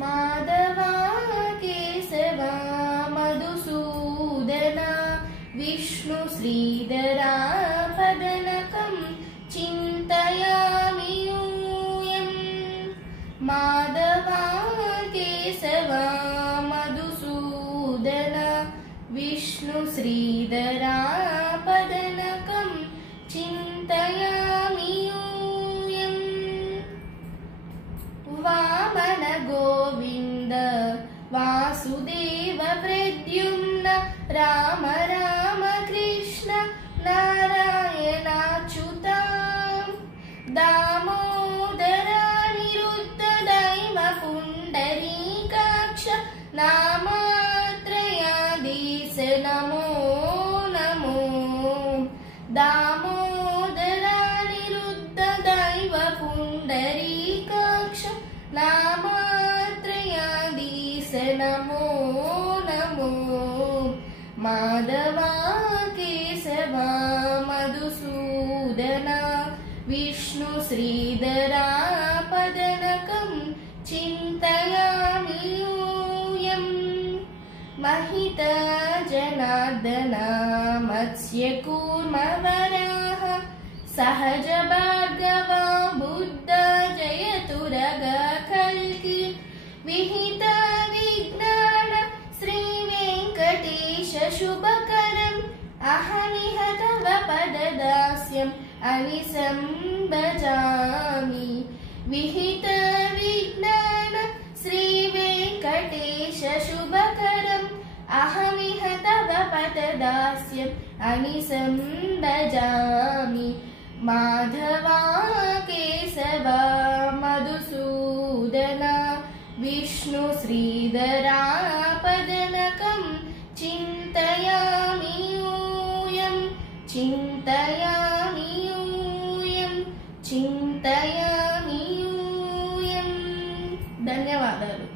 మాధవా కేశవా మధుసూదన విష్ణు శ్రీధరా పదనకం చింతయామి యూయం. మాధవా కేశవా మధుసూదన విష్ణు శ్రీధరా పదనకం చింతయామి యూయం. వామన గోవింద వాసుదేవ ప్రద్యుమ్న రామ రామ కృష్ణ నారాయణాచ్యుత దామోదర నిరుద్ధ దైవ పుండరీకాక్ష నామత్రయాధీశ నమో నమో. దామోదర నిరుద్ధ దైవ పుండరీకాక్ష నామత్రయాధీశ నమో నమో. మాధవా కేశవా మధుసూదన విష్ణు శ్రీధరా పదనకం చింతయామి యూయం. మహిత జనార్దన మత్స్య కూర్మ వరాహ సహజ భార్గవ బుద్ధ జయతురగ కల్కి విహిత విజ్ఞాన శ్రీ వెంకటేశ శుభకరం అహమిహ తవ పదదాస్యం అనిశం భజామి. విహిత విజ్ఞాన శ్రీ వెంకటేశ శుభకరం అహమిహ తవ పదదాస్యం అనిశం భజామి. మాధవా కేశవా మధుసూదన విష్ణు శ్రీధరా పదనకం చింతయామి యూయం. చింతయామి యూయం చింతయామి యూయం. ధన్యవాదాలు.